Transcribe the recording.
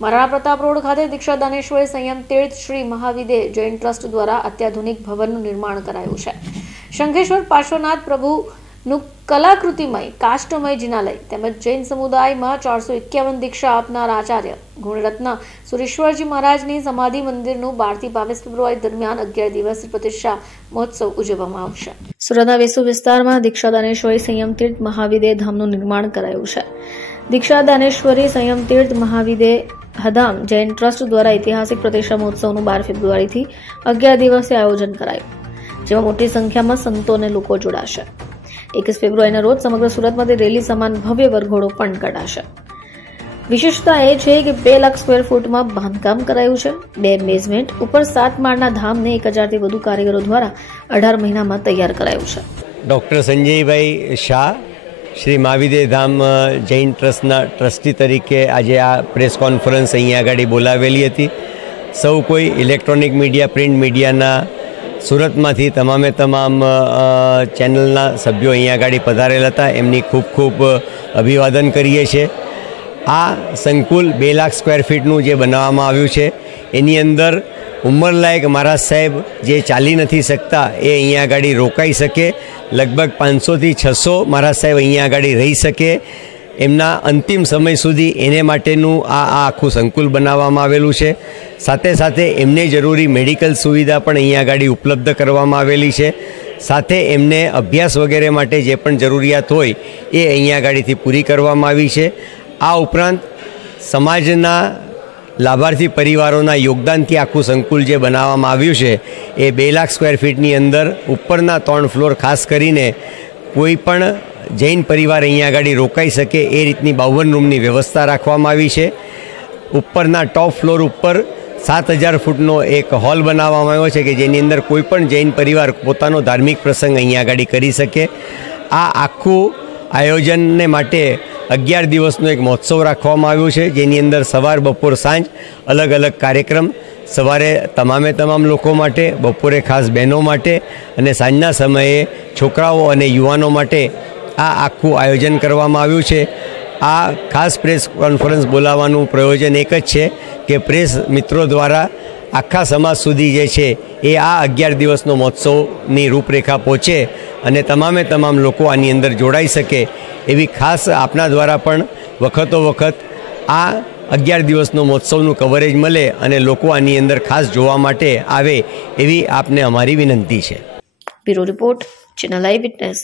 Maharana Pratap road ખાતે દીક્ષા દાનેશ્વરી સંયમ તીર્થ Shri મહાવિદે Jain trust દ્વારા અત્યાધુનિક ભવનનું નિર્માણ કરાયું છે। શંખેશ્વર પાર્શ્વનાથ પ્રભુનું કલાકૃતિમય કાષ્ટમય જિનાલય તેમજ જૈન સમુદાયમાં 451 દીક્ષા આપનાર આચાર્ય ગુણરત્ન સુરેશ્વરજી મહારાજની સમાધિ મંદિરનું 12 થી 22 ફેબ્રુઆરી દરમિયાન 11 દિવસીય પ્રતિષ્ઠા મહોત્સવ ઉજવવામાં આવશે। સુરતના વેસુ વિસ્તારમાં દીક્ષા દાનેશ્વરી સંયમ તીર્થ મહાવિદે ધામનું નિર્માણ કરાયું છે। દીક્ષા દાનેશ્વરી સંયમ તીર્થ મહાવિદે હધામ જૈન ટ્રસ્ટ દ્વારા ઐતિહાસિક પ્રતિષ્ઠા મહોત્સવનું 12 ફેબ્રુઆરીથી 11 દિવસીય આયોજન કરાયું, જેમાં મોટી સંખ્યામાં સંતો અને લોકો જોડાશે। 21 ફેબ્રુઆરીના રોજ સમગ્ર સુરતમાંથી રેલી સમાન ભવ્ય વરઘોડો પણ કાઢાશે। વિશેષતા એ છે કે 2 લાખ સ્ક્વેર ફૂટમાં બાંધકામ કરાયું છે। 2 બેઝમેન્ટ ઉપર 7 માળના ધામને 1000 થી વધુ કારીગરો દ્વારા 18 મહિનામાં તૈયાર કરાયું છે। ડોક્ટર સંજયભાઈ શાહ શ્રી મહાવિદે ધામ જૈન ટ્રસ્ટના ટ્રસ્ટી તરીકે આજે આ પ્રેસ કોન્ફરન્સ અહીંયા આગળ બોલાવેલી હતી। સૌ કોઈ ઇલેક્ટ્રોનિક મીડિયા, પ્રિન્ટ મીડિયાના સુરતમાંથી તમામે તમામ ચેનલના સભ્યો અહીંયા આગળ પધારેલા હતા। એમની ખૂબ ખૂબ અભિવાદન કરીએ છીએ। આ સંકુલ 2 લાખ સ્ક્વેર ફીટનું જે બનાવવામાં આવ્યું છે એની અંદર ઉંમરલાયક મહારાજ સાહેબ જે ચાલી નથી શકતા એ અહીંયા આગળ રોકાઈ શકે। લગભગ 500 થી 600 મહારાજ સાહેબ અહીંયા આગળ રહી શકે એમના અંતિમ સમય સુધી એને માટેનું આ આખું સંકુલ બનાવવામાં આવેલું છે। સાથે સાથે એમને જરૂરી મેડિકલ સુવિધા પણ અહીંયા આગળ ઉપલબ્ધ કરવામાં આવેલી છે। સાથે એમને અભ્યાસ વગેરે માટે જે પણ જરૂરિયાત હોય એ અહીંયા આગળથી પૂરી કરવામાં આવી છે। આ ઉપરાંત સમાજના લાભાર્થી પરિવારોના યોગદાનથી આખું સંકુલ જે બનાવવામાં આવ્યું છે એ 2 લાખ સ્ક્વેર ફીટની અંદર ઉપરના 3 ફ્લોર ખાસ કરીને કોઈ પણ જૈન પરિવાર અહીંયા આગળ રોકાઈ શકે એ રીતની 52 રૂમની વ્યવસ્થા રાખવામાં આવી છે। ઉપરના ટોપ ફ્લોર ઉપર 7000 ફૂટનો એક હોલ બનાવવામાં આવ્યો છે કે જેની અંદર કોઈ પણ જૈન પરિવાર પોતાનો ધાર્મિક પ્રસંગ અહીંયા આગળ કરી શકે। આ આખું આયોજનને માટે 11 દિવસનો એક મહોત્સવ રાખવામાં આવ્યો છે, જેની અંદર સવાર, બપોર, સાંજ અલગ અલગ કાર્યક્રમ, સવારે તમામે તમામ લોકો માટે, બપોરે ખાસ બહેનો માટે અને સાંજના સમયે છોકરાઓ અને યુવાનો માટે આ આખું આયોજન કરવામાં આવ્યું છે। આ ખાસ પ્રેસ કોન્ફરન્સ બોલાવવાનું પ્રયોજન એક જ છે કે પ્રેસ મિત્રો દ્વારા આખા સમાજ સુધી જે છે એ આ 11 દિવસનો મહોત્સવની રૂપરેખા પહોંચે અને તમામે તમામ લોકો આની અંદર જોડાઈ શકે એવી ખાસ આપના દ્વારા પણ વખતો વખત આ 11 દિવસનો મહોત્સવનું કવરેજ મળે અને લોકો આની અંદર ખાસ જોવા માટે આવે એવી આપને અમારી વિનંતી છે। બ્યુરો રિપોર્ટ, ચેનલ આઈ વિટનેસ।